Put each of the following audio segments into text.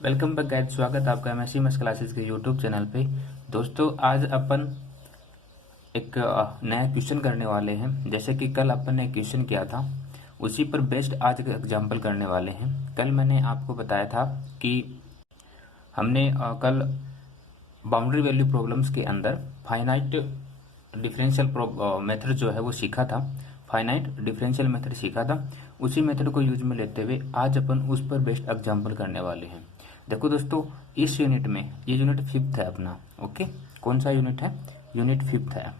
Welcome back guys, स्वागत आपका MSc maths classes के यूट्यूब चैनल पे। दोस्तों, आज अपन एक नया क्वेश्चन करने वाले हैं। जैसे कि कल अपन ने क्वेश्चन किया था, उसी पर बेस्ड आज का एग्जाम्पल करने वाले हैं। कल मैंने आपको बताया था कि हमने कल बाउंड्री वैल्यू प्रॉब्लम्स के अंदर फाइनाइट डिफरेंशियल मेथड जो है वो सीखा था। फाइनाइट डिफरेंशियल मेथड सीखा था। उसी मेथड को यूज में लेते हुए आज अपन उस पर बेस्ड एग्जाम्पल करने वाले हैं। देखो दोस्तों, इस यूनिट में ये यूनिट 5th है अपना। ओके, कौन सा यूनिट है? यूनिट 5th है।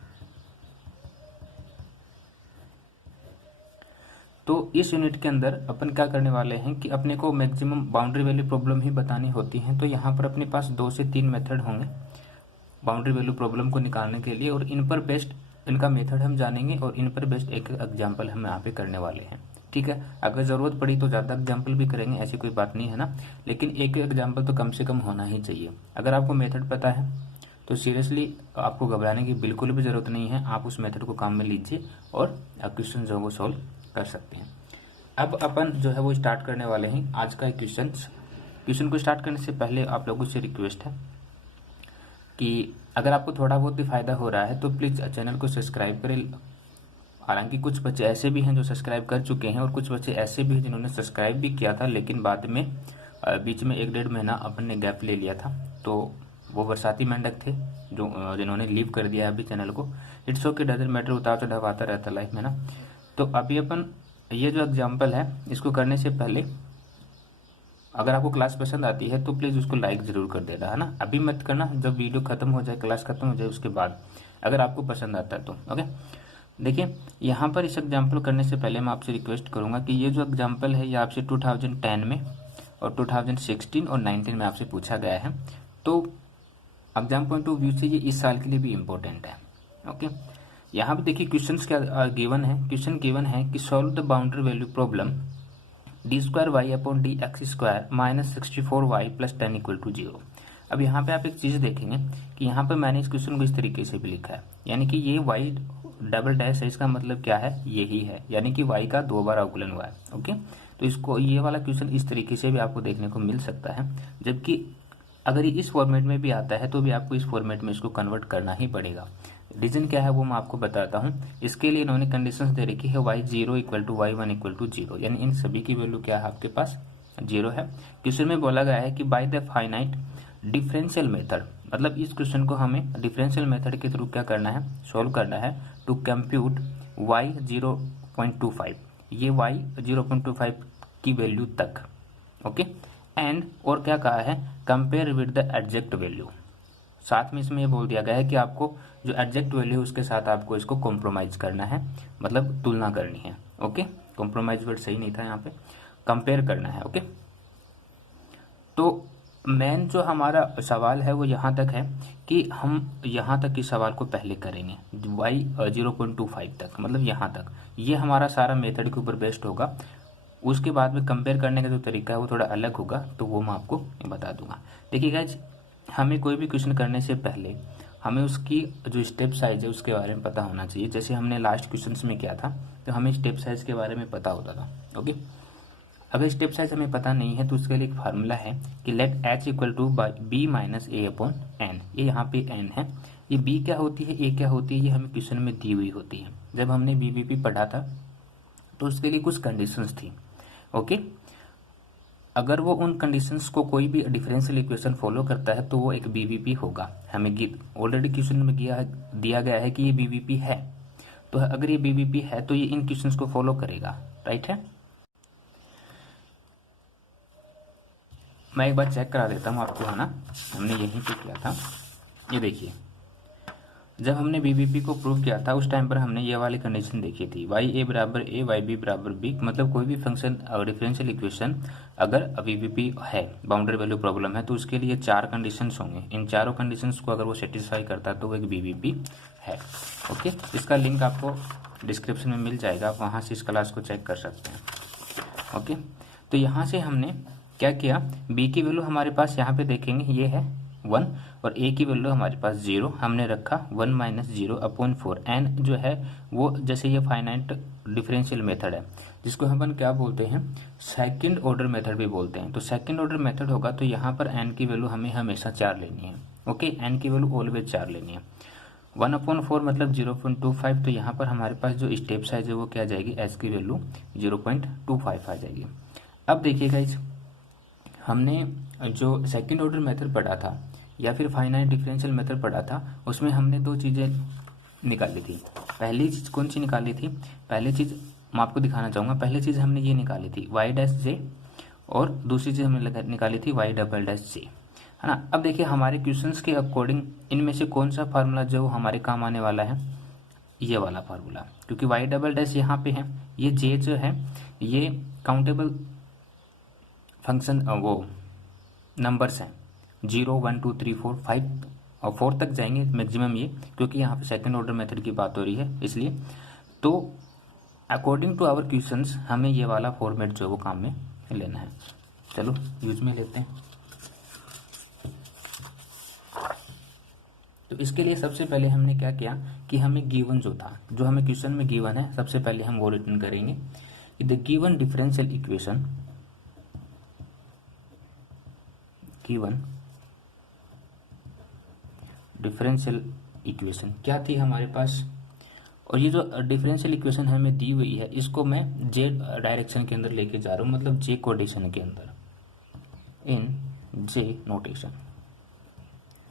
तो इस यूनिट के अंदर अपन क्या करने वाले हैं कि अपने को मैक्सिमम बाउंड्री वैल्यू प्रॉब्लम ही बतानी होती है। तो यहाँ पर अपने पास 2 से 3 मेथड होंगे बाउंड्री वैल्यू प्रॉब्लम को निकालने के लिए, और इन पर बेस्ड इनका मेथड हम जानेंगे और इन पर बेस्ड एक एग्जाम्पल हम यहाँ पे करने वाले हैं। ठीक है, अगर जरूरत पड़ी तो ज़्यादा एग्जाम्पल भी करेंगे, ऐसी कोई बात नहीं है ना, लेकिन एक एग्जाम्पल तो कम से कम होना ही चाहिए। अगर आपको मेथड पता है तो सीरियसली आपको घबराने की बिल्कुल भी ज़रूरत नहीं है। आप उस मेथड को काम में लीजिए और आप क्वेश्चन जो है वो सॉल्व कर सकते हैं। अब अपन जो है वो स्टार्ट करने वाले हैं आज का क्वेश्चन। क्वेश्चन को स्टार्ट करने से पहले आप लोगों से रिक्वेस्ट है कि अगर आपको थोड़ा बहुत भी फायदा हो रहा है तो प्लीज़ चैनल को सब्सक्राइब करें। हालांकि कुछ बच्चे ऐसे भी हैं जो सब्सक्राइब कर चुके हैं और कुछ बच्चे ऐसे भी हैं जिन्होंने सब्सक्राइब भी किया था, लेकिन बाद में बीच में 1-1.5 महीना अपन ने गैप ले लिया था। तो वो बरसाती मेंढक थे जो जिन्होंने लीव कर दिया अभी चैनल को। इट्स ओके, डजंट मैटर, उतार चढ़ाव आता रहता लाइफ में ना। तो अभी अपन ये जो एग्जाम्पल है इसको करने से पहले अगर आपको क्लास पसंद आती है तो प्लीज़ उसको लाइक ज़रूर कर देना, है ना। अभी मत करना, जब वीडियो खत्म हो जाए, क्लास खत्म हो जाए उसके बाद, अगर आपको पसंद आता है तो। ओके, देखिए यहाँ पर इस एग्जाम्पल करने से पहले मैं आपसे रिक्वेस्ट करूँगा कि ये जो एग्जाम्पल है ये आपसे 2010 में और 2016 और 19 में आपसे पूछा गया है। तो एग्जाम पॉइंट ऑफ व्यू से ये इस साल के लिए भी इम्पोर्टेंट है। ओके, यहाँ पे देखिए क्वेश्चन क्या गिवन है। क्वेश्चन गिवन है कि solve the boundary value problem d² minus 64y plus 10 equal to 0। अब यहाँ पे आप एक चीज़ देखेंगे कि यहाँ पे मैंने इस क्वेश्चन को इस तरीके से भी लिखा है, यानी कि ये y डबल डैश है। इसका मतलब क्या है? यही है, यानी कि y का 2 बार अवकलन हुआ है। ओके, तो इसको ये वाला क्वेश्चन इस तरीके से भी आपको देखने को मिल सकता है, जबकि अगर ये इस फॉर्मेट में भी आता है तो भी आपको इस फॉर्मेट में इसको कन्वर्ट करना ही पड़ेगा। रीजन क्या है वो मैं आपको बताता हूँ। इसके लिए इन्होंने कंडीशंस दे रखी है y0 equal to y1 equal to 0, यानी इन सभी की वैल्यू क्या है आपके पास? 0 है। क्वेश्चन में बोला गया है कि by the finite differential method, मतलब इस क्वेश्चन को हमें डिफरेंशियल मेथड के थ्रू क्या करना है? सॉल्व करना है टू कंप्यूट y 0.25, ये y 0.25 की वैल्यू तक। ओके, एंड और क्या कहा है? Compare with the exact value. साथ में इसमें ये बोल दिया गया है कि आपको जो एग्जैक्ट वैल्यू है उसके साथ आपको इसको कॉम्प्रोमाइज करना है, मतलब तुलना करनी है। ओके, कॉम्प्रोमाइज वर्ड सही नहीं था यहाँ पे, कंपेयर करना है। ओके, तो मेन जो हमारा सवाल है वो यहाँ तक है कि हम यहाँ तक इस सवाल को पहले करेंगे y 0.25 तक, मतलब यहाँ तक। ये हमारा सारा मेथड के ऊपर बेस्ड होगा। उसके बाद में कंपेयर करने का जो तरीका है वो थोड़ा अलग होगा, तो वो मैं आपको बता दूंगा। देखिए गाइज, हमें कोई भी क्वेश्चन करने से पहले हमें उसकी जो स्टेप साइज है उसके बारे में पता होना चाहिए। जैसे हमने लास्ट क्वेश्चन में किया था तो हमें स्टेप साइज के बारे में पता होता था। ओके, अगर स्टेप साइज हमें पता नहीं है तो उसके लिए एक फार्मूला है कि let h equal to b minus a upon n. ये यहाँ पे n है, ये b क्या होती है, a क्या होती है, ये हमें क्वेश्चन में दी हुई होती है। जब हमने BVP पढ़ा था तो उसके लिए कुछ कंडीशंस थी। ओके, अगर वो उन कंडीशंस को कोई भी डिफरेंशियल इक्वेशन फॉलो करता है तो वो एक BVP होगा। हमें ऑलरेडी क्वेश्चन में दिया गया है कि ये BVP है, तो अगर ये BVP है तो ये इन क्वेश्चंस को फॉलो करेगा। राइट है, मैं एक बार चेक करा देता हूँ आपको, है ना। हमने यहीं पे किया था, ये देखिए, जब हमने BVP को प्रूव किया था उस टाइम पर हमने ये वाली कंडीशन देखी थी, y a बराबर a y b बराबर b। मतलब कोई भी फंक्शन डिफरेंशियल इक्वेशन अगर BVP है, बाउंड्री वैल्यू प्रॉब्लम है, तो उसके लिए 4 कंडीशंस होंगे। इन चारों कंडीशंस को अगर वो सेटिस्फाई करता है तो वो एक BVP है। ओके, इसका लिंक आपको डिस्क्रिप्शन में मिल जाएगा, आप वहाँ से इस क्लास को चेक कर सकते हैं। ओके, तो यहाँ से हमने क्या किया, b की वैल्यू हमारे पास यहाँ पे देखेंगे ये है 1 और a की वैल्यू हमारे पास 0, हमने रखा 1 माइनस 0/4। n जो है वो जैसे ये फाइनाइट डिफरेंशियल मेथड है जिसको हम क्या बोलते हैं, सेकंड ऑर्डर मेथड भी बोलते हैं। तो सेकंड ऑर्डर मेथड होगा तो यहाँ पर n की वैल्यू हमें हमेशा 4 लेनी है। ओके, n की वैल्यू ऑलवेज 4 लेनी है। 1/4 मतलब 0.25, तो यहाँ पर हमारे पास जो स्टेप साइज है वो क्या आ जाएगी, h की वैल्यू 0.25 आ जाएगी। अब देखिए गाइस, हमने जो सेकंड ऑर्डर मेथड पढ़ा था या फिर फाइनाइट डिफरेंशियल मेथड पढ़ा था उसमें हमने दो चीज़ें निकाली थी। पहली चीज़ कौन सी निकाली थी, पहली चीज़ मैं आपको दिखाना चाहूँगा। पहली चीज़ हमने ये निकाली थी y' और दूसरी चीज़ हमने निकाली थी y', है ना। अब देखिए हमारे क्वेश्चंस के अकॉर्डिंग इनमें से कौन सा फार्मूला जो हमारे काम आने वाला है, ये वाला फार्मूला, क्योंकि y' यहाँ पे है, ये j जो है ये काउंटेबल फंक्शन वो नंबर्स हैं, 0 1 2 3 4 5 और 4 तक जाएंगे मैक्सिमम ये, क्योंकि यहाँ पे सेकंड ऑर्डर मेथड की बात हो रही है इसलिए। तो अकॉर्डिंग टू आवर क्वेश्चंस हमें ये वाला फॉर्मेट जो है वो काम में लेना है। चलो यूज में लेते हैं। तो इसके लिए सबसे पहले हमने क्या किया कि हमें गिवन जो था, जो हमें क्वेश्चन में गिवन है, सबसे पहले हम वो रिटर्न करेंगे कि the given differential equation, given differential equation क्या थी हमारे पास। और ये जो डिफरेंशियल इक्वेशन हमें दी हुई है इसको मैं जे डायरेक्शन के अंदर लेके जा रहा हूँ, मतलब जे कोटेशन के अंदर, इन जे नोटेशन।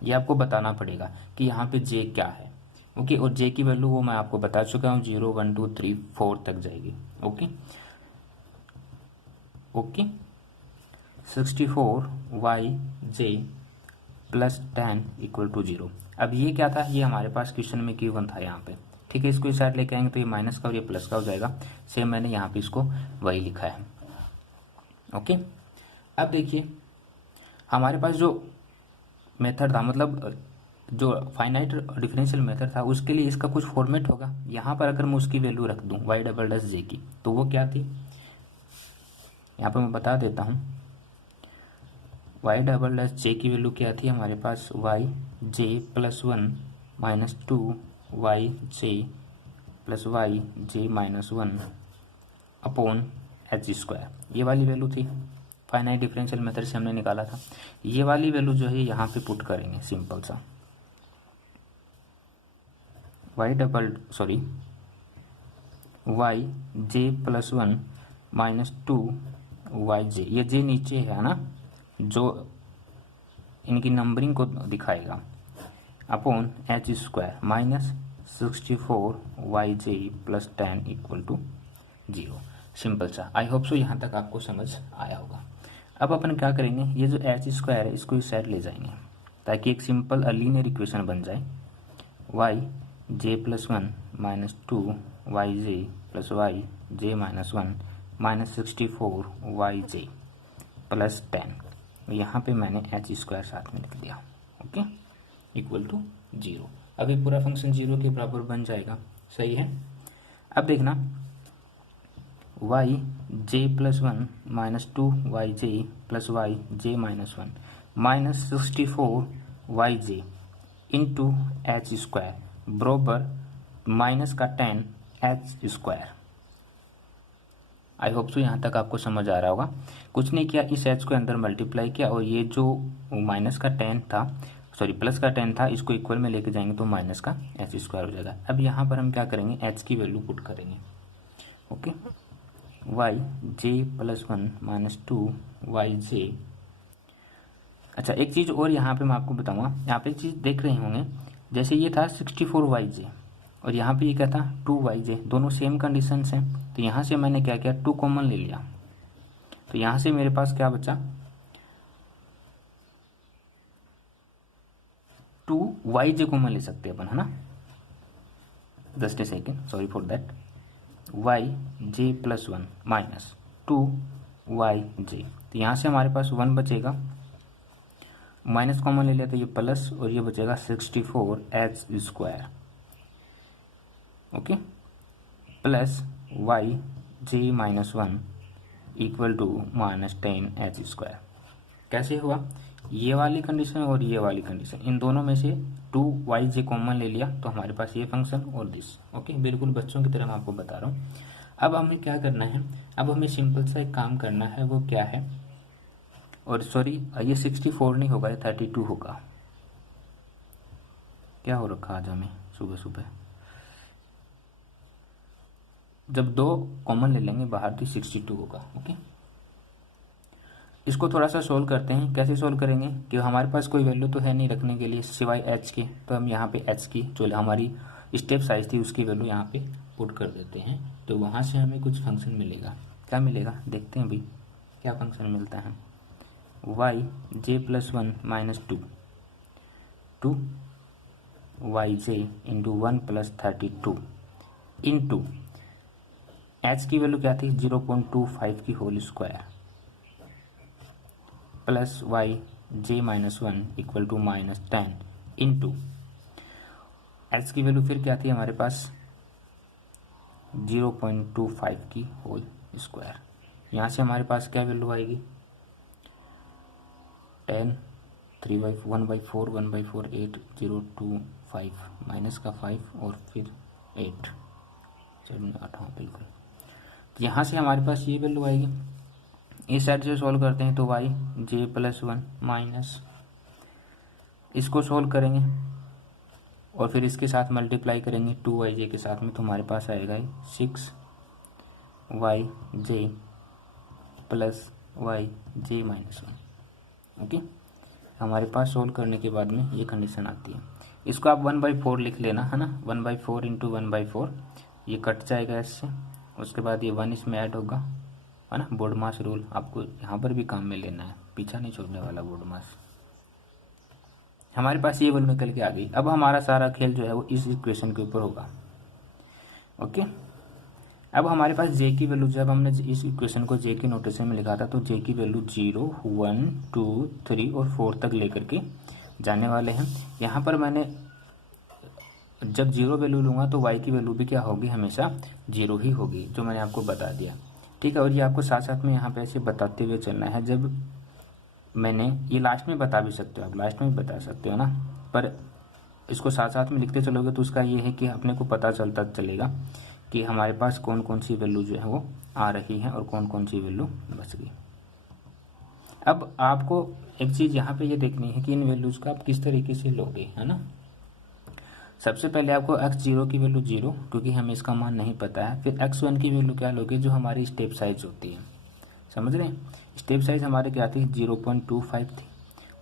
ये आपको बताना पड़ेगा कि यहाँ पे जे क्या है। ओके, और जे की वैल्यू वो मैं आपको बता चुका हूँ, 0 1 2 3 4 तक जाएगी। Okay okay 64yj plus 10 equal to 0। अब ये क्या था, ये हमारे पास क्वेश्चन में गिवन था यहाँ पे, ठीक है। इसको इस साइड लेके आएंगे तो ये माइनस का और ये प्लस का हो जाएगा। सेम मैंने यहाँ पे इसको वही लिखा है। ओके, अब देखिए हमारे पास जो मेथड था, मतलब जो फाइनाइट डिफरेंशियल मेथड था, उसके लिए इसका कुछ फॉर्मेट होगा। यहाँ पर अगर मैं उसकी वैल्यू रख दूँ y'' की, तो वो क्या थी, यहाँ पर मैं बता देता हूँ। y'' की वैल्यू क्या थी हमारे पास, yj plus 1 minus 2yj plus yj minus 1 upon h²। ये वाली वैल्यू थी, फाइनाइट डिफरेंशियल मेथड से हमने निकाला था। ये वाली वैल्यू जो है यहाँ पे पुट करेंगे, सिंपल सा yj प्लस 1 माइनस 2yj, ये जे नीचे है ना, जो इनकी नंबरिंग को दिखाएगा, upon h² minus 64yj plus 10 equal to 0। Simple सा। आई होप सो यहाँ तक आपको समझ आया होगा। अब अपन क्या करेंगे, ये जो h² है इसको इस साइड ले जाएंगे ताकि एक सिंपल लीनियर इक्वेशन बन जाए। yj plus 1 minus 2yj plus yj minus 1 minus 64yj plus 10, यहाँ पे मैंने h² साथ में लिख दिया। Okay, equal to 0। अभी पूरा फंक्शन 0 के बराबर बन जाएगा, सही है। अब देखना yj plus 1 minus 2yj plus yj minus 1 minus 64yj into h² बरोबर माइनस का 10 h²। आई होप सो यहाँ तक आपको समझ आ रहा होगा। कुछ नहीं किया, इस h को अंदर मल्टीप्लाई किया और ये जो माइनस का 10 था, सॉरी प्लस का 10 था, इसको इक्वल में लेके जाएंगे तो माइनस का h² हो जाएगा। अब यहाँ पर हम क्या करेंगे, h की वैल्यू पुट करेंगे। Okay, yj plus 1 minus 2yj। अच्छा, एक चीज़ और यहाँ पे मैं आपको बताऊँगा, यहाँ पे एक चीज़ देख रहे होंगे, जैसे ये था 64yj और यहाँ पे ये क्या था 2yj, दोनों सेम कंडीशंस हैं। तो यहाँ से मैंने क्या किया, 2 कॉमन ले लिया, तो यहाँ से मेरे पास क्या बचा, 2yj कॉमन ले सकते हैं अपन, है ना। Just a second, sorry for that. yj plus 1 minus 2yj, तो यहाँ से हमारे पास 1 बचेगा, माइनस कॉमन ले लिया तो ये प्लस और ये बचेगा 64h²। Okay, plus yj minus 1 equal to minus 10h²। कैसे हुआ, ये वाली कंडीशन और ये वाली कंडीशन, इन दोनों में से 2yj कॉमन ले लिया तो हमारे पास ये फंक्शन और दिस। ओके, बिल्कुल बच्चों की तरह मैं आपको बता रहा हूँ। अब हमें क्या करना है, अब हमें सिंपल सा एक काम करना है, वो क्या है, और सॉरी ये 64 नहीं होगा, ये 32 होगा। क्या हो रखा आज हमें सुबह सुबह, जब 2 कॉमन ले लेंगे बाहर तो 62 होगा। ओके, इसको थोड़ा सा सोल्व करते हैं। कैसे सोल्व करेंगे कि हमारे पास कोई वैल्यू तो है नहीं रखने के लिए सिवाय h के, तो हम यहाँ पे h की जो हमारी स्टेप साइज थी उसकी वैल्यू यहाँ पे पुट कर देते हैं, तो वहाँ से हमें कुछ फंक्शन मिलेगा। क्या मिलेगा देखते हैं भाई, क्या फंक्शन मिलता है। yj+1 -2 to yj into 1 + 32 into h की वैल्यू क्या थी 0.25 की whole square plus yj-1 equal to -10 into h की वैल्यू फिर क्या थी हमारे पास 0.25 की होल स्क्वायर। यहाँ से हमारे पास क्या वैल्यू आएगी 10 3/1/4 1/4 8 0 2 5 माइनस का 5 और फिर 8 8 हाँ बिल्कुल। यहाँ से हमारे पास ये वैल्यू आएगी। इस साइड से सॉल्व करते हैं तो yj+1 माइनस इसको सॉल्व करेंगे और फिर इसके साथ मल्टीप्लाई करेंगे 2yj के साथ में, तो हमारे पास आएगा 6yj+yj-1। ओके, हमारे पास सोल्व करने के बाद में ये कंडीशन आती है। इसको आप 1/4 लिख लेना है ना, 1/4 इंटू 1/4 ये कट जाएगा इससे, उसके बाद ये 1 इसमें ऐड होगा है ना। बोर्ड मास रूल आपको यहाँ पर भी काम में लेना है, पीछा नहीं छोड़ने वाला बोर्ड मास। हमारे पास ये वैल्यू निकल के आ गई। अब हमारा सारा खेल जो है वो इस इक्वेशन के ऊपर होगा। ओके, अब हमारे पास जे की वैल्यू, जब हमने इस इक्वेशन को जे की नोटेशन में लिखा था तो जे की वैल्यू 0 1 2 3 और 4 तक लेकर के जाने वाले हैं। यहाँ पर मैंने जब 0 वैल्यू लूँगा तो y की वैल्यू भी क्या होगी, हमेशा 0 ही होगी, जो मैंने आपको बता दिया। ठीक है, और ये आपको साथ साथ में यहाँ पे ऐसे बताते हुए चलना है। जब मैंने ये लास्ट में बता भी सकते हो, आप लास्ट में भी बता सकते हो ना, पर इसको साथ साथ में लिखते चलोगे तो उसका ये है कि अपने को पता चलता चलेगा कि हमारे पास कौन कौन सी वैल्यू जो है वो आ रही है और कौन कौन सी वैल्यू बच गई। अब आपको एक चीज़ यहाँ पे ये देखनी है कि इन वैल्यूज़ को आप किस तरीके से लोगे, है ना। सबसे पहले आपको x0 की वैल्यू 0, क्योंकि हमें इसका मान नहीं पता है। फिर x1 की वैल्यू क्या लोगे, जो हमारी स्टेप साइज होती है, समझ रहे हैं। स्टेप साइज हमारे क्या थी 0.25 थी।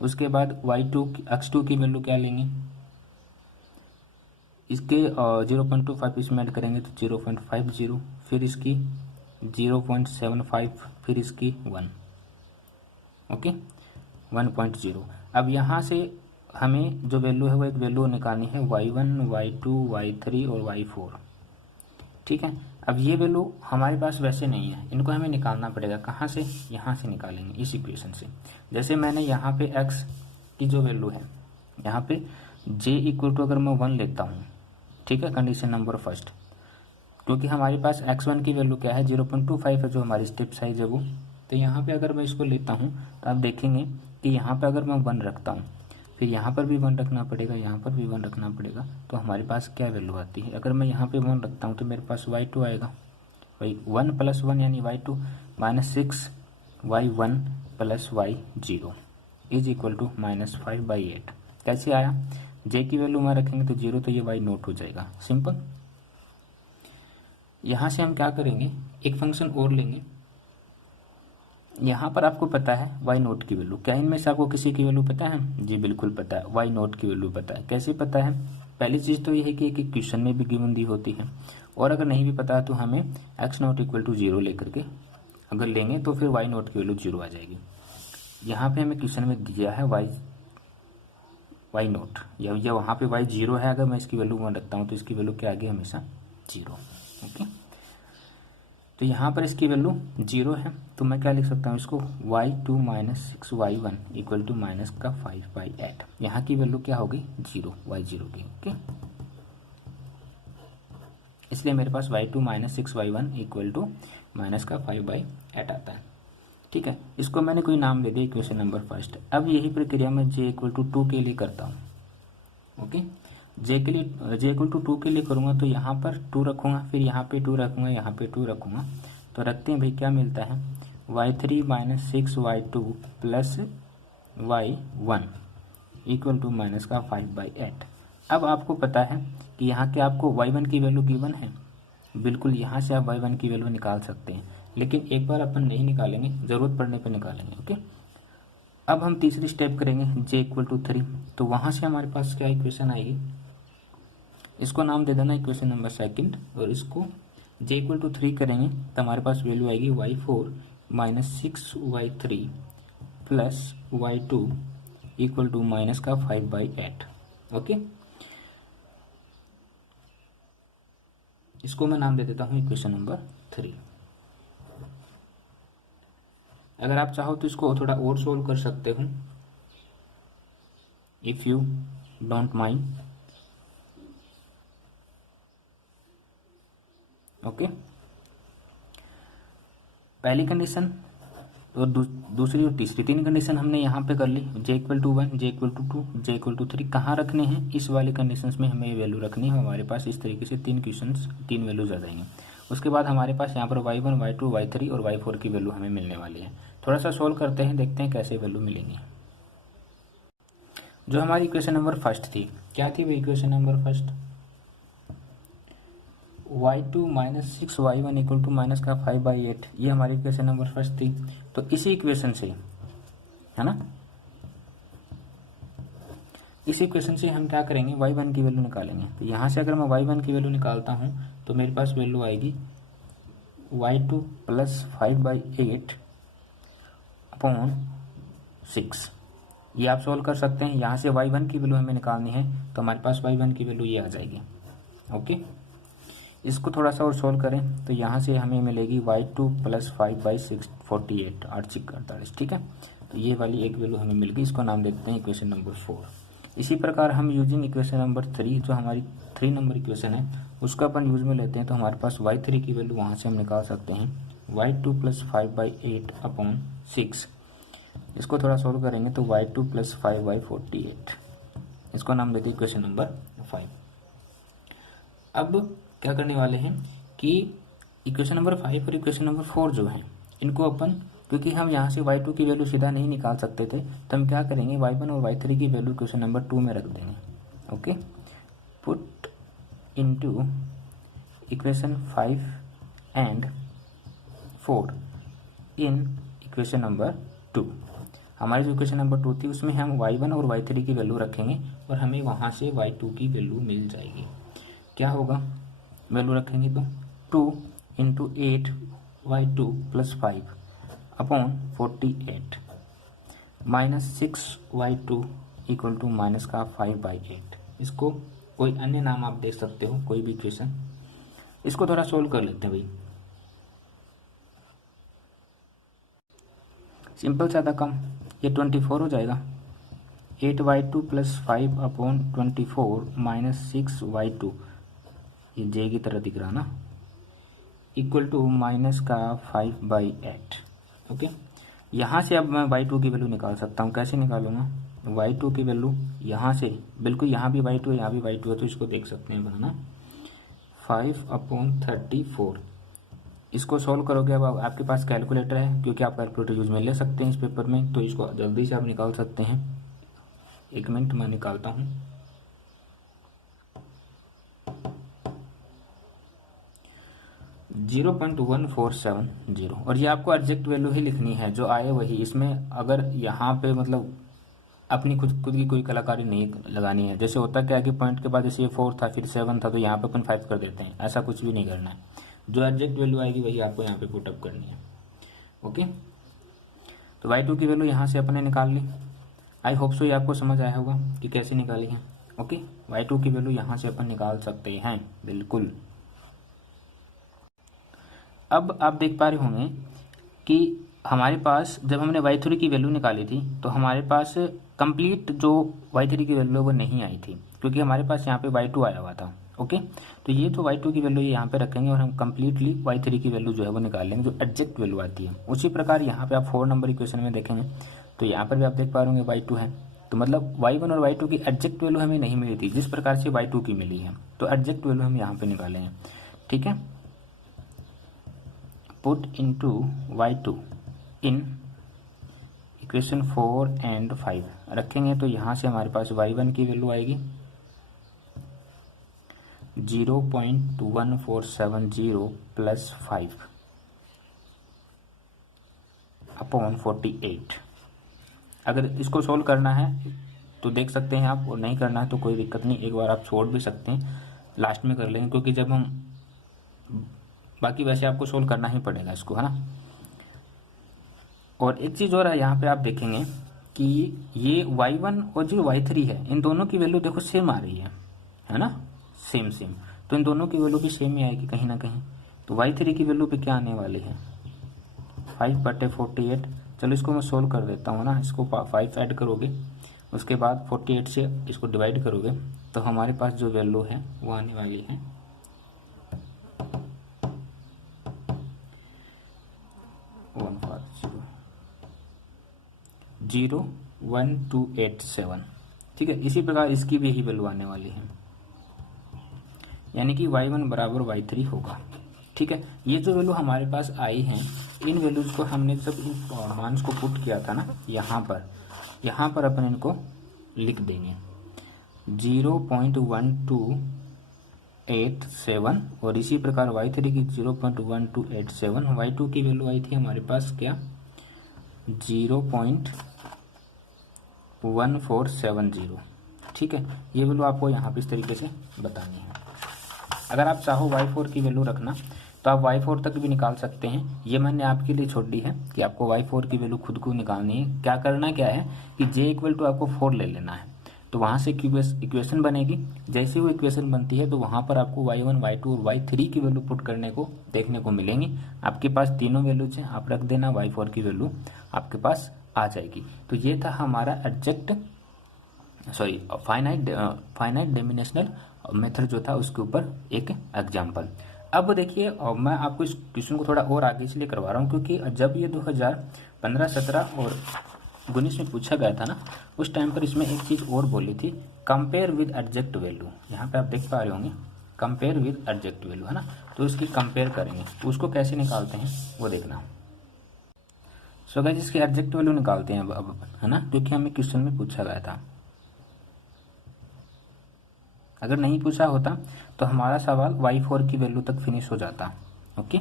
उसके बाद x2 की वैल्यू क्या लेंगे, इसके 0.25 इसमें ऐड करेंगे तो 0.50, फिर इसकी 0.75, फिर इसकी 1। ओके, 1.0। अब यहाँ से हमें जो वैल्यू है वो एक वैल्यू निकालनी है y1 y2 y3 और y4। ठीक है, अब ये वैल्यू हमारे पास वैसे नहीं है, इनको हमें निकालना पड़ेगा। कहाँ से, यहाँ से निकालेंगे इस इक्वेशन से। जैसे मैंने यहाँ पे x की जो वैल्यू है, यहाँ पे j इक्वल टू अगर मैं 1 लेता हूँ, ठीक है, कंडीशन नंबर फर्स्ट, क्योंकि हमारे पास x1 की वैल्यू क्या है 0.25 है, जो हमारी स्टेप साइज है वो। तो यहाँ पे अगर मैं इसको लेता हूँ तो आप देखेंगे कि यहाँ पे अगर मैं 1 रखता हूँ, फिर यहाँ पर भी 1 रखना पड़ेगा, यहाँ पर भी 1 रखना पड़ेगा, तो हमारे पास क्या वैल्यू आती है। अगर मैं यहाँ पे 1 रखता हूँ तो मेरे पास y2 आएगा, भाई 1 + 1 यानी y2 -6y1 + y0 is equal to -5/8। कैसे आया, j की वैल्यू में रखेंगे तो 0, तो ये y नोट हो जाएगा, सिंपल। यहाँ से हम क्या करेंगे, एक फंक्शन और लेंगे। यहाँ पर आपको पता है y नोट की वैल्यू, क्या इनमें से आपको किसी की वैल्यू पता है, जी बिल्कुल पता है, y नोट की वैल्यू पता है। कैसे पता है, पहली चीज़ तो ये है कि एक इक्वेशन में भी गिवन दी होती है, और अगर नहीं भी पता तो हमें x नोट इक्वल टू 0 लेकर के अगर लेंगे तो फिर y नोट की वैल्यू 0 आ जाएगी। यहाँ पे हमें क्वेश्चन में दिया है y नोट, या वहाँ पे y 0 है, अगर मैं इसकी वैल्यू 1 रखता हूँ तो इसकी वैल्यू क्या आएगी, हमेशा 0। ओके, तो यहाँ पर इसकी वैल्यू 0 है, तो मैं क्या लिख सकता हूँ इसको, y2 - 6y1 इक्वल टू -5/8। यहाँ की वैल्यू क्या होगी 0, y0 की। ओके, इसलिए मेरे पास y2 - 6y1 इक्वल टू -5/8 आता है। ठीक है, इसको मैंने कोई नाम दे दिया इक्वेशन नंबर फर्स्ट। अब यही प्रक्रिया मैं j इक्वल टू 2 के लिए करता हूँ। ओके, j इक्वल टू 2 के लिए करूँगा तो यहाँ पर 2 रखूँगा, फिर यहाँ पे 2 रखूँगा, यहाँ पे 2 रखूँगा, तो रखते हैं भाई क्या मिलता है, y3 minus 6y2 plus y1 equal to minus का 5/8। अब आपको पता है कि यहाँ के आपको y1 की वैल्यू गिवन है, बिल्कुल यहाँ से आप y1 की वैल्यू निकाल सकते हैं, लेकिन एक बार अपन नहीं निकालेंगे, ज़रूरत पड़ने पर निकालेंगे। ओके, अब हम तीसरी स्टेप करेंगे j इक्वल टू 3, तो वहाँ से हमारे पास क्या इक्वेशन आएगी, इसको नाम दे देना इक्वेशन नंबर सेकंड, और इसको j इक्वल टू 3 करेंगे तो हमारे पास वैल्यू आएगी y4 minus 6y3 plus y2 equal to minus का 5/8। ओके, इसको मैं नाम दे देता हूँ इक्वेशन नंबर 3। अगर आप चाहो तो इसको थोड़ा और सोल्व कर सकते हो, if you don't mind. Okay, पहली कंडीशन और दूसरी और तीसरी, 3 कंडीशन हमने यहाँ पे कर ली। j equal to 1, j equal to 2, j equal to 3 कहाँ रखने हैं, इस वाले कंडीशंस में हमें ये वैल्यू रखनी है। हमारे पास इस तरीके से 3 वैल्यूज आ जाएंगे। उसके बाद हमारे पास यहाँ पर y1, y2, y3 और y4 की वैल्यू हमें मिलने वाली है। थोड़ा सा सोल्व करते हैं, देखते हैं कैसे वैल्यू मिलेंगी। जो हमारी इक्वेशन नंबर फर्स्ट थी, क्या थी वो equation number first, y2 minus 6y1 equal to minus का 5/8, ये हमारी इक्वेशन नंबर फर्स्ट थी। तो इसी इक्वेशन से, है ना, इस इक्वेशन से हम क्या करेंगे, y1 की वैल्यू निकालेंगे। तो यहाँ से अगर मैं y1 की वैल्यू निकालता हूँ तो मेरे पास वैल्यू आएगी y2 प्लस 5/8 अपॉन 6। ये आप सोल्व कर सकते हैं। यहाँ से y1 की वैल्यू हमें निकालनी है तो हमारे पास y1 की वैल्यू ये आ जाएगी। ओके, इसको थोड़ा सा और सोल्व करें तो यहाँ से हमें मिलेगी y2 प्लस 5/6 48 8×6 ठीक है। तो ये वाली एक वैल्यू हमें मिल गई, इसको नाम देते हैं इक्वेशन नंबर 4। इसी प्रकार हम यूजिंग इक्वेशन नंबर 3, जो हमारी 3 नंबर इक्वेशन है, उसका अपन यूज में लेते हैं। तो हमारे पास y3 की वैल्यू वहाँ से हम निकाल सकते हैं y2 प्लस 5/8 अपॉन 6। इसको थोड़ा सोल्व करेंगे तो y2 प्लस 5/48, इसको नाम देते हैं इक्वेशन नंबर 5। अब क्या करने वाले हैं कि इक्वेशन नंबर 5 और इक्वेशन नंबर 4 जो है, इनको अपन, क्योंकि हम यहाँ से y2 की वैल्यू सीधा नहीं निकाल सकते थे, तो हम क्या करेंगे, y1 और y3 की वैल्यू इक्वेशन नंबर 2 में रख देंगे। Okay, put into equation 5 and 4 in equation number 2। हमारी जो इक्वेशन नंबर 2 थी उसमें हम y1 और y3 की वैल्यू रखेंगे और हमें वहाँ से y2 की वैल्यू मिल जाएगी। क्या होगा, वैल्यू रखेंगे तो 2 into 8 y2 plus 5 upon 48 minus 6y2 equal to minus का 5/8। इसको कोई अन्य नाम आप दे सकते हो, कोई भी इक्वेशन। इसको थोड़ा सोल्व कर लेते हैं भाई, सिंपल सा था कम, ये 24 हो जाएगा। 8y2 plus 5 upon 24 minus 6y2, ये जे की तरह दिख रहा ना, इक्वल टू माइनस का 5/8। ओके, यहाँ से अब मैं y2 की वैल्यू निकाल सकता हूँ। कैसे निकालूंगा, y2 की वैल्यू यहाँ से, बिल्कुल यहाँ भी y2 है, यहाँ भी y2 है, तो इसको देख सकते हैं बनाना, 5/34। इसको सोल्व करोगे, अब आपके पास कैलकुलेटर है, क्योंकि आप कैलकुलेटर यूज में ले सकते हैं इस पेपर में, तो इसको जल्दी से आप निकाल सकते हैं। 1 मिनट मैं निकालता हूँ। 0.1470, और ये आपको एग्जैक्ट वैल्यू ही लिखनी है, जो आए वही। इसमें अगर यहाँ पे मतलब अपनी खुद की कोई कलाकारी नहीं लगानी है। जैसे होता क्या है कि पॉइंट के बाद जैसे ये 4 था, फिर 7 था, तो यहाँ पे अपन 5 कर देते हैं, ऐसा कुछ भी नहीं करना है। जो एग्जैक्ट वैल्यू आएगी वही आपको यहाँ पे पुटअप करनी है। ओके, तो y2 की वैल्यू यहाँ से अपने निकाल ली। आई होप सो ये आपको समझ आया होगा कि कैसे निकाली है। ओके, y2 की वैल्यू यहाँ से अपन निकाल सकते हैं, बिल्कुल। अब आप देख पा रहे होंगे कि हमारे पास जब हमने y3 की वैल्यू निकाली थी तो हमारे पास कंप्लीट जो y3 की वैल्यू वो नहीं आई थी, क्योंकि हमारे पास यहाँ पे y2 आया हुआ था। ओके, तो ये जो y2 की वैल्यू यहाँ पे रखेंगे और हम कंप्लीटली y3 की वैल्यू जो है वो निकाल लेंगे, जो एग्जैक्ट वैल्यू आती है। उसी प्रकार यहाँ पे आप 4 नंबर इक्वेशन में देखेंगे तो यहाँ पर भी आप देख पा रहे होंगे y2 है, तो मतलब y1 और y2 की एग्जैक्ट वैल्यू हमें नहीं मिली थी, जिस प्रकार से y2 की मिली है, तो एग्जैक्ट वैल्यू हम यहाँ पे निकालेंगे। ठीक है, put into y2 in equation 4 and 5 रखेंगे तो यहाँ से हमारे पास y1 की वैल्यू आएगी 0.1470 प्लस 5 अपॉन 48। अगर इसको सोल्व करना है तो देख सकते हैं आप, और नहीं करना है तो कोई दिक्कत नहीं, एक बार आप छोड़ भी सकते हैं, लास्ट में कर लेंगे, क्योंकि जब हम बाकी वैसे आपको सोल्व करना ही पड़ेगा इसको, है ना। और एक चीज़ और है, यहाँ पे आप देखेंगे कि ये y1 और जो y3 है इन दोनों की वैल्यू देखो सेम आ रही है ना, सेम, तो इन दोनों की वैल्यू भी सेम ही आएगी कहीं ना कहीं। तो y3 की वैल्यू पे क्या आने वाली है 5/48। चलो इसको मैं सोल्व कर देता हूँ ना, इसको 5 ऐड करोगे, उसके बाद 48 से इसको डिवाइड करोगे तो हमारे पास जो वैल्यू है वो आने वाली है 01287। ठीक है, इसी प्रकार इसकी भी यही वैल्यू आने वाली है, यानी कि y1 बराबर y3 होगा। ठीक है, ये जो वैल्यू हमारे पास आई है, इन वैल्यूज को हमने जब इन मान्स को पुट किया था ना यहाँ पर अपन इनको लिख देंगे 0.1287 और इसी प्रकार y3 की 0.1287, y2 की वैल्यू आई थी हमारे पास क्या 0.1470। ठीक है, ये वैल्यू आपको यहाँ पे इस तरीके से बतानी है। अगर आप चाहो y4 की वैल्यू रखना तो आप y4 तक भी निकाल सकते हैं, ये मैंने आपके लिए छोड़ दी है कि आपको y4 की वैल्यू खुद को निकालनी है। क्या करना क्या है कि j इक्वल टू आपको 4 ले लेना है, तो वहाँ से इक्वेशन बनेगी, जैसे वो इक्वेशन बनती है तो वहाँ पर आपको y1, y2 और y3 की वैल्यू पुट करने को देखने को मिलेंगी। आपके पास तीनों वैल्यूज हैं, आप रख देना, y4 की वैल्यू आपके पास आ जाएगी। तो ये था हमारा फाइनाइट डिमिनिशनल मेथड जो था उसके ऊपर एक एग्जाम्पल। अब देखिए, मैं आपको इस क्वेश्चन को थोड़ा और आगे इसलिए करवा रहा हूँ क्योंकि जब ये 2015, 17 और 19 में पूछा गया था ना, उस टाइम पर इसमें एक चीज़ और बोली थी, कंपेयर विद एग्जैक्ट वैल्यू। यहाँ पे आप देख पा रहे होंगे कंपेयर विद एग्जैक्ट वैल्यू, है ना, तो इसकी कंपेयर करेंगे, तो उसको कैसे निकालते हैं वो देखना। सो गाइस, इसकी एग्जैक्ट वैल्यू निकालते हैं अब, है ना, क्योंकि हमें क्वेश्चन में पूछा गया था। अगर नहीं पूछा होता तो हमारा सवाल y4 की वैल्यू तक फिनिश हो जाता। ओके,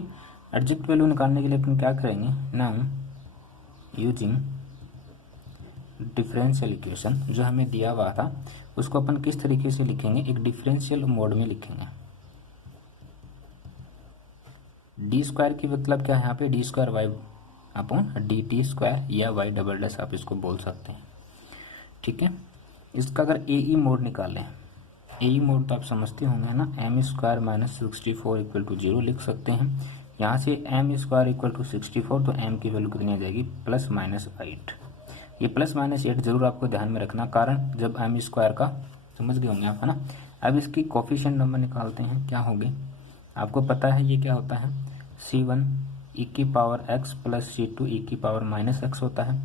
एग्जैक्ट वैल्यू निकालने के लिए अपन क्या करेंगे, नाउ यूजिंग डिफरेंशियल इक्वेशन जो हमें दिया हुआ था उसको अपन किस तरीके से लिखेंगे, एक डिफरेंशियल मोड में लिखेंगे। डी स्क्वायर की मतलब क्या है यहाँ पे, d square y upon d t square या वाई डबल डैश आप इसको बोल सकते हैं। ठीक है, इसका अगर ए ई मोड निकालें, ए ई मोड तो आप समझते होंगे ना, m square minus 64 equal to 0 लिख सकते हैं। यहाँ से एम स्क्वायर इक्वल टू 64, तो एम की वैल्यू कितनी आ जाएगी +-8। ये +-8 जरूर आपको ध्यान में रखना, कारण जब एम स्क्वायर का समझ गए होंगे आप, है ना। अब इसकी कोफिशिएंट नंबर निकालते हैं, क्या होगी आपको पता है ये क्या होता है, C1 e की power x plus C2 e की पावर -x होता है।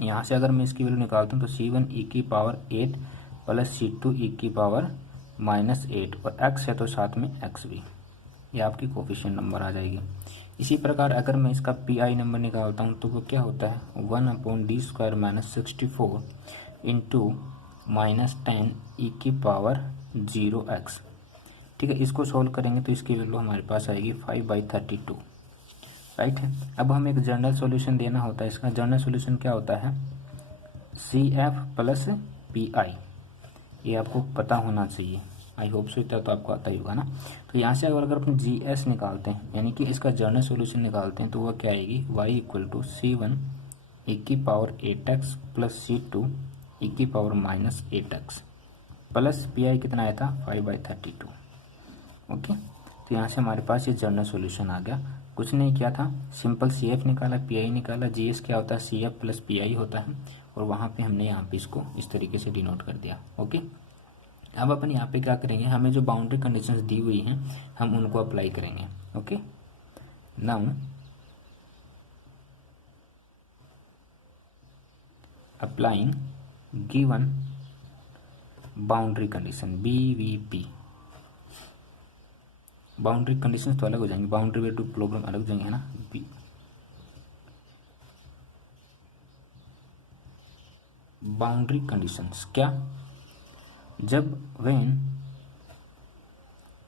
यहाँ से अगर मैं इसकी वैल्यू निकालता हूँ तो C1 e की पावर 8 प्लस C2 e की पावर -8 और x है तो साथ में x भी, ये आपकी कोफिशिएंट नंबर आ जाएगी। इसी प्रकार अगर मैं इसका पी नंबर निकालता हूँ तो वो क्या होता है 1/d स्क्वायर -64 इंटू -10 e की पावर 0x। ठीक है, इसको सोल्व करेंगे तो इसकी वैल्यू हमारे पास आएगी 5/32। राइट है, अब हमें एक जनरल सॉल्यूशन देना होता है। इसका जनरल सॉल्यूशन क्या होता है, CF प्लस PI, ये आपको पता होना चाहिए, आई होप सो, इतना तो आपको आता ही होगा ना। तो यहाँ से अगर अपन GS निकालते हैं, यानी कि इसका जनरल सॉल्यूशन निकालते हैं, तो वह क्या आएगी y equal to C1 e की power 8x plus C2 e की पावर -8x प्लस PI कितना आया था 5/32। ओके, तो यहाँ से हमारे पास ये जनरल सॉल्यूशन आ गया। कुछ नहीं किया था, सिंपल CF निकाला, PI निकाला, GS क्या होता है CF प्लस PI होता है, और वहाँ पे हमने यहाँ पे इसको इस तरीके से डिनोट कर दिया। ओके, अब अपन यहाँ पे क्या करेंगे, हमें जो बाउंड्री कंडीशंस दी हुई हैं हम उनको अप्लाई करेंगे। Okay, now applying given boundary condition BVP। Boundary conditions तो अलग हो जाएंगे, बाउंड्री वे टू प्रॉब्लम अलग हो जाएंगे, है ना। बाउंड्री कंडीशंस क्या, जब व्हेन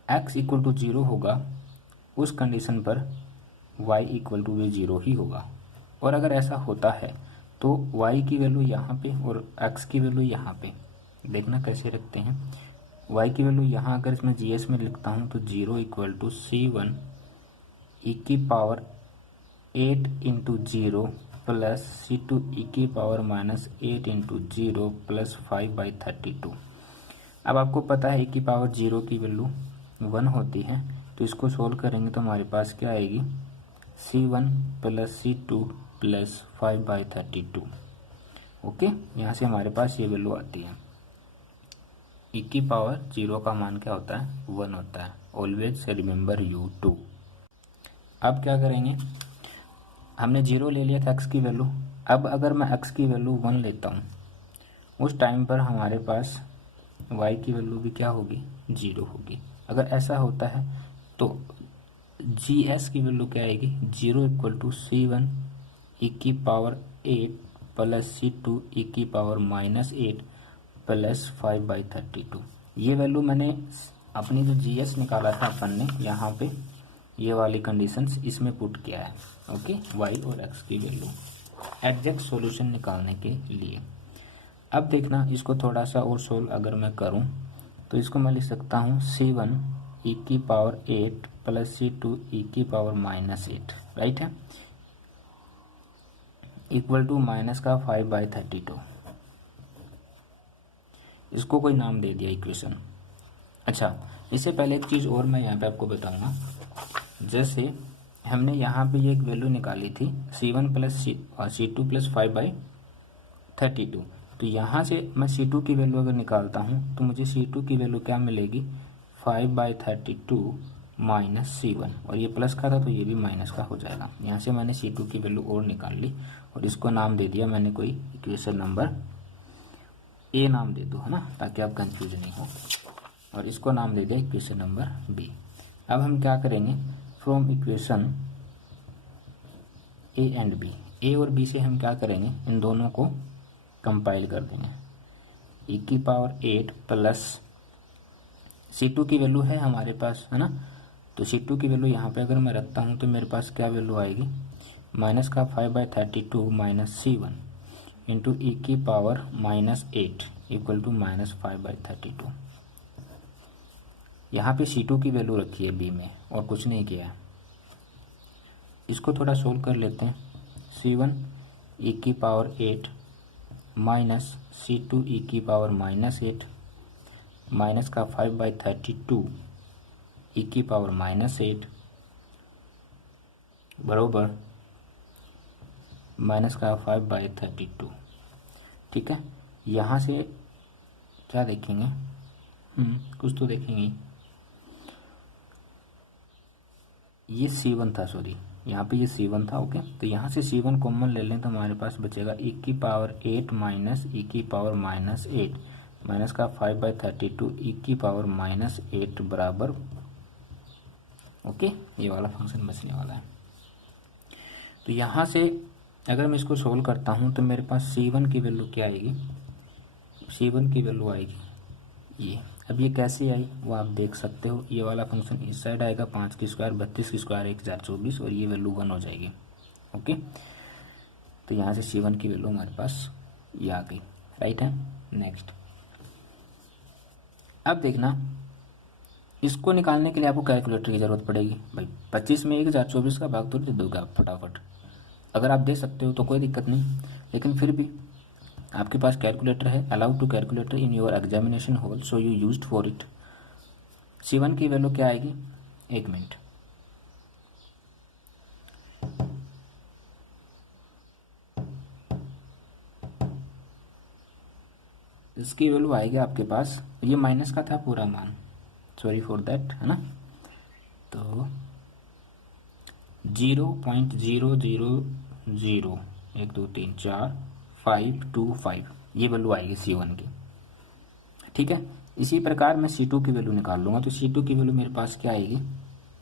x इक्वल टू 0 होगा उस कंडीशन पर y इक्वल टू भी 0 ही होगा। और अगर ऐसा होता है तो y की वैल्यू यहाँ पे और x की वैल्यू यहाँ पे, देखना कैसे रखते हैं। y की वैल्यू यहाँ अगर इसमें GS में लिखता हूँ तो 0 इक्वल टू C1 e की power 8 into 0 plus C2 e की पावर माइनस 8 इंटू 0 प्लस 5/32। अब आपको पता है e की पावर 0 की वैल्यू 1 होती है, तो इसको सोल्व करेंगे तो हमारे पास क्या आएगी, C1 plus C2 plus 5/32। Okay, यहाँ से हमारे पास ये वैल्यू आती है। e की पावर 0 का मान क्या होता है, 1 होता है। Always remember U2। अब क्या करेंगे, हमने 0 ले लिया था x की वैल्यू। अब अगर मैं x की वैल्यू 1 लेता हूँ उस टाइम पर हमारे पास y की वैल्यू भी क्या होगी, 0 होगी। अगर ऐसा होता है तो GS की वैल्यू क्या आएगी, 0 इक्वल टू C1 e की पावर 8 प्लस C2 e की पावर माइनस 8 प्लस 5/32। ये वैल्यू मैंने अपनी जो GS निकाला था अपन ने यहाँ पे, ये वाली कंडीशंस इसमें पुट किया है। ओके, y और x की वैल्यू एग्जैक्ट सॉल्यूशन निकालने के लिए। अब देखना, इसको थोड़ा सा और सोल्व अगर मैं करूं तो इसको मैं लिख सकता हूं C1 e की पावर 8 प्लस C2 e की पावर माइनस 8, राइट है, इक्वल टू माइनस का 5/32। इसको कोई नाम दे दिया इक्वेशन। अच्छा, इससे पहले एक चीज़ और मैं यहाँ पे आपको बताऊंगा। जैसे हमने यहाँ पे ये एक वैल्यू निकाली थी C1 प्लस C2 प्लस 5/32, तो यहाँ से मैं C2 की वैल्यू अगर निकालता हूँ तो मुझे C2 की वैल्यू क्या मिलेगी, 5/32 माइनस C1, और ये प्लस का था तो ये भी माइनस का हो जाएगा। यहाँ से मैंने C2 की वैल्यू और निकाल ली और इसको नाम दे दिया मैंने कोई इक्वेशन नंबर A नाम दे दो, है ना, ताकि आप कंफ्यूज नहीं हो। और इसको नाम दे दिया इक्वेशन नंबर B। अब हम क्या करेंगे, from equation A and B, A और B से हम क्या करेंगे, इन दोनों को कंपाइल कर देंगे। e की पावर 8 प्लस C2 की वैल्यू है हमारे पास, है ना, तो C2 की वैल्यू यहाँ पे अगर मैं रखता हूँ तो मेरे पास क्या वैल्यू आएगी, माइनस का 5/32 माइनस C1 इंटू ई की power minus 8 equal to minus 5/32। यहाँ पे C2 की वैल्यू रखी है B में और कुछ नहीं किया है। इसको थोड़ा सोल्व कर लेते हैं। C1 e की पावर 8 माइनस C2 e की पावर माइनस 8 माइनस का 5/32 e की पावर माइनस 8 बरोबर माइनस का 5/32। ठीक है, यहाँ से क्या देखेंगे, कुछ तो देखेंगे। ये C1 था, सॉरी, यहाँ पे ये C1 था। ओके, तो यहाँ से C1 कॉमन ले लें तो हमारे पास बचेगा e की पावर 8 माइनस e की पावर माइनस 8 माइनस का 5/32 e की पावर माइनस 8 बराबर, ओके, ये वाला फंक्शन बचने वाला है। तो यहाँ से अगर मैं इसको सोल्व करता हूँ तो मेरे पास C1 की वैल्यू क्या आएगी, C1 की वैल्यू आएगी ये। अब ये कैसे आई वो आप देख सकते हो, ये वाला फंक्शन इस साइड आएगा, 5 की स्क्वायर 32 की स्क्वायर 1024 और ये वैल्यू 1 हो जाएगी। ओके, तो यहाँ से C1 की वैल्यू हमारे पास ये आ गई, राइट है। नेक्स्ट, अब देखना, इसको निकालने के लिए आपको कैलकुलेटर की ज़रूरत पड़ेगी। भाई 25 में 1024 का भाग तो दे दोगे आप फटाफट, अगर आप दे सकते हो तो कोई दिक्कत नहीं, लेकिन फिर भी आपके पास कैलकुलेटर है, allowed to calculator in your examination hall, so you used for it. C1 की वैल्यू क्या आएगी, एक मिनट, इसकी वैल्यू आएगी आपके पास, ये माइनस का था पूरा मान, सॉरी फॉर दैट, है ना। तो 0.000 1 2 3 4 525 ये वैल्यू आएगी C1 की, ठीक है। इसी प्रकार मैं C2 की वैल्यू निकाल लूँगा, तो C2 की वैल्यू मेरे पास क्या आएगी,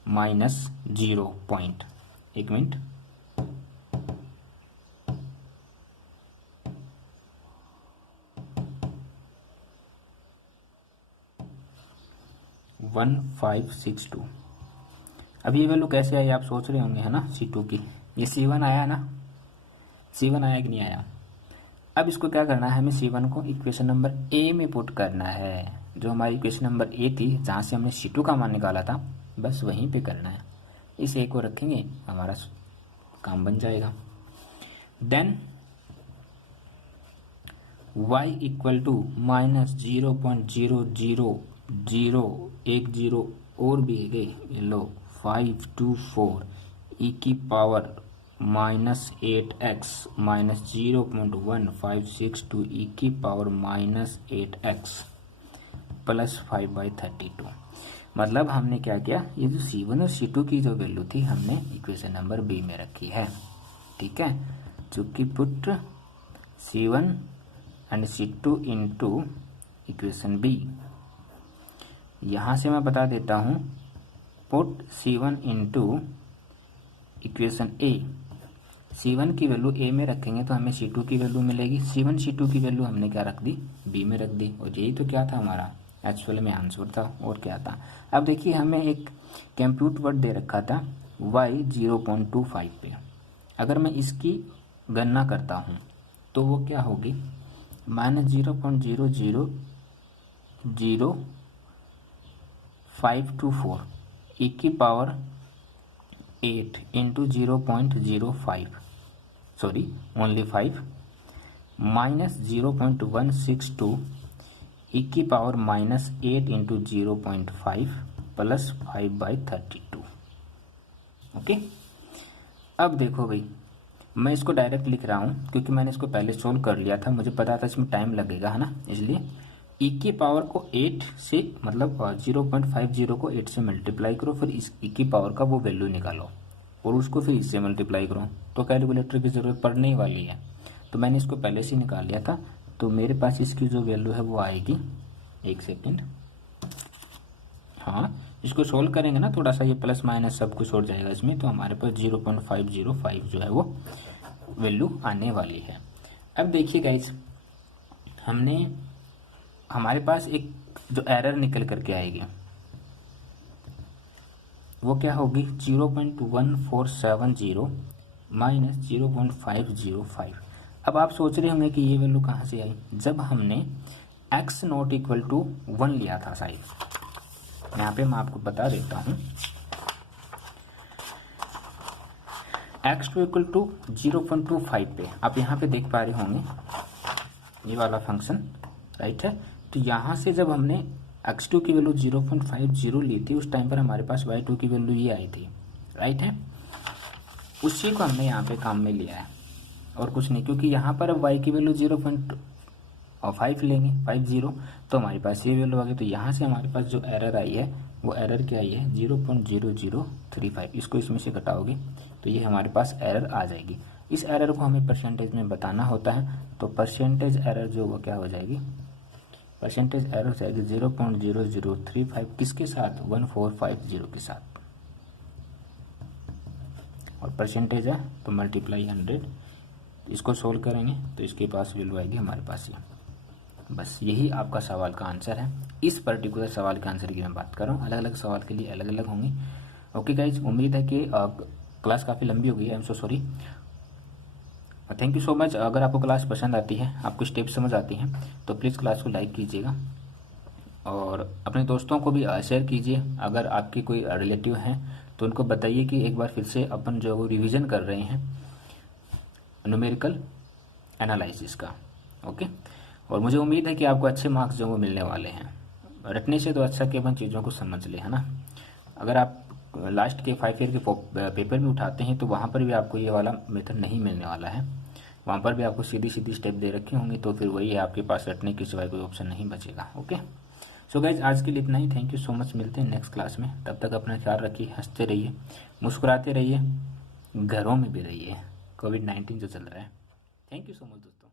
-0 पॉइंट, एक मिनट, 1562। अब ये वैल्यू कैसे आई आप सोच रहे होंगे, है ना, C2 की, ये C1 आया ना, C1 आया कि नहीं आया। अब इसको क्या करना है, हमें C1 को इक्वेशन नंबर A में पुट करना है, जो हमारी इक्वेशन नंबर A थी जहाँ से हमने C2 का मान निकाला था, बस वहीं पे करना है। इस A को रखेंगे, हमारा काम बन जाएगा। देन y इक्वल टू -0.00010 और भी गए लो 524 e की पावर -8x -0.1562 e की पावर -8x प्लस 5/32। मतलब हमने क्या किया, ये जो C1 और C2 की जो वैल्यू थी हमने इक्वेशन नंबर B में रखी है, ठीक है। चूंकि put C1 and C2 into equation B, यहाँ से मैं बता देता हूँ, put C1 into equation A। C1 की वैल्यू A में रखेंगे तो हमें C2 की वैल्यू मिलेगी, C1 C2 की वैल्यू हमने क्या रख दी, B में रख दी, और यही तो क्या था हमारा एक्चुअल में आंसर था, और क्या था। अब देखिए हमें एक कंप्यूट वर्ड दे रखा था y 0.25 पे, अगर मैं इसकी गणना करता हूँ तो वो क्या होगी, -0.0000524 e की power 8 into 0.05, sorry only 5, -0.162 e की पावर -8 इंटू 0.5 प्लस 5/32। ओके, अब देखो भाई, मैं इसको डायरेक्ट लिख रहा हूँ क्योंकि मैंने इसको पहले सोल्व कर लिया था, मुझे पता था इसमें टाइम लगेगा, है ना, इसलिए e की पावर को 8 से मतलब 0.50 को 8 से मल्टीप्लाई करो, फिर इस e की पावर का वो वैल्यू निकालो और उसको फिर इससे मल्टीप्लाई करो, तो कैलकुलेटर की ज़रूरत पड़ने ही वाली है। तो मैंने इसको पहले से निकाल लिया था, तो मेरे पास इसकी जो वैल्यू है वो आएगी, एक सेकेंड, हाँ इसको सोल्व करेंगे ना, थोड़ा सा ये प्लस माइनस सब कुछ हो जाएगा इसमें, तो हमारे पास 0.505 जो है वो वैल्यू आने वाली है। अब देखिए गाइज, हमारे पास एक जो एरर निकल करके आएगी वो क्या होगी, 0.1470 माइनस 0.505। अब आप सोच रहे होंगे कि ये वैल्यू कहाँ से आई, जब हमने x नॉट इक्वल टू 1 लिया था साइड, यहाँ पे मैं आपको बता देता हूँ, x2 इक्वल टू 0.25 पे आप यहाँ पे देख पा रहे होंगे ये वाला फंक्शन, राइट है। तो यहाँ से जब हमने x2 की वैल्यू 0.50 ली थी, उस टाइम पर हमारे पास y2 की वैल्यू ये आई थी, राइट है। उसी को हमने यहाँ पे काम में लिया है और कुछ नहीं, क्योंकि यहाँ पर अब y की वैल्यू 0.5 लेंगे, 50, तो हमारे पास ये वैल्यू आ गई। तो यहाँ से हमारे पास जो एरर आई है वो एरर क्या आई है, 0.0035। इसको इसमें से घटाओगे तो ये हमारे पास एरर आ जाएगी। इस एरर को हमें परसेंटेज में बताना होता है, तो परसेंटेज एरर जो वो क्या हो जाएगी, परसेंटेज एरर हो जाएगी 0.0035 किसके साथ, 1450 के साथ, और परसेंटेज है तो मल्टीप्लाई 100। इसको सोल्व करेंगे तो इसके पास वैल्यू आएगी हमारे पास ये। बस यही आपका सवाल का आंसर है। इस पर्टिकुलर सवाल के आंसर की मैं बात कर रहा हूँ, अलग अलग सवाल के लिए अलग अलग होंगे। ओके गाइज, उम्मीद है कि क्लास काफ़ी लंबी हो गई है, I am so sorry, thank you so much. अगर आपको क्लास पसंद आती है, आपको स्टेप समझ आती हैं, तो प्लीज़ क्लास को लाइक कीजिएगा और अपने दोस्तों को भी शेयर कीजिए। अगर आपके कोई रिलेटिव हैं तो उनको बताइए कि एक बार फिर से अपन जो वो रिविज़न कर रहे हैं न्यूमेरिकल एनालिसिस का। ओके, और मुझे उम्मीद है कि आपको अच्छे मार्क्स जो वो मिलने वाले हैं। रटने से तो अच्छा कि अपन चीज़ों को समझ ले, है ना। अगर आप लास्ट के 5 ईयर के पेपर में उठाते हैं तो वहाँ पर भी आपको ये वाला मेथड नहीं मिलने वाला है, वहाँ पर भी आपको सीधी सीधी स्टेप दे रखी होंगी, तो फिर वही है, आपके पास रटने के सिवाय कोई ऑप्शन नहीं बचेगा। ओके, सो गाइज आज के लिए इतना ही। थैंक यू सो मच, मिलते हैं नेक्स्ट क्लास में। तब तक अपना ख्याल रखिए, हंसते रहिए, मुस्कुराते रहिए, घरों में भी रहिए, कोविड-19 जो चल रहा है। थैंक यू सो मच दोस्तों।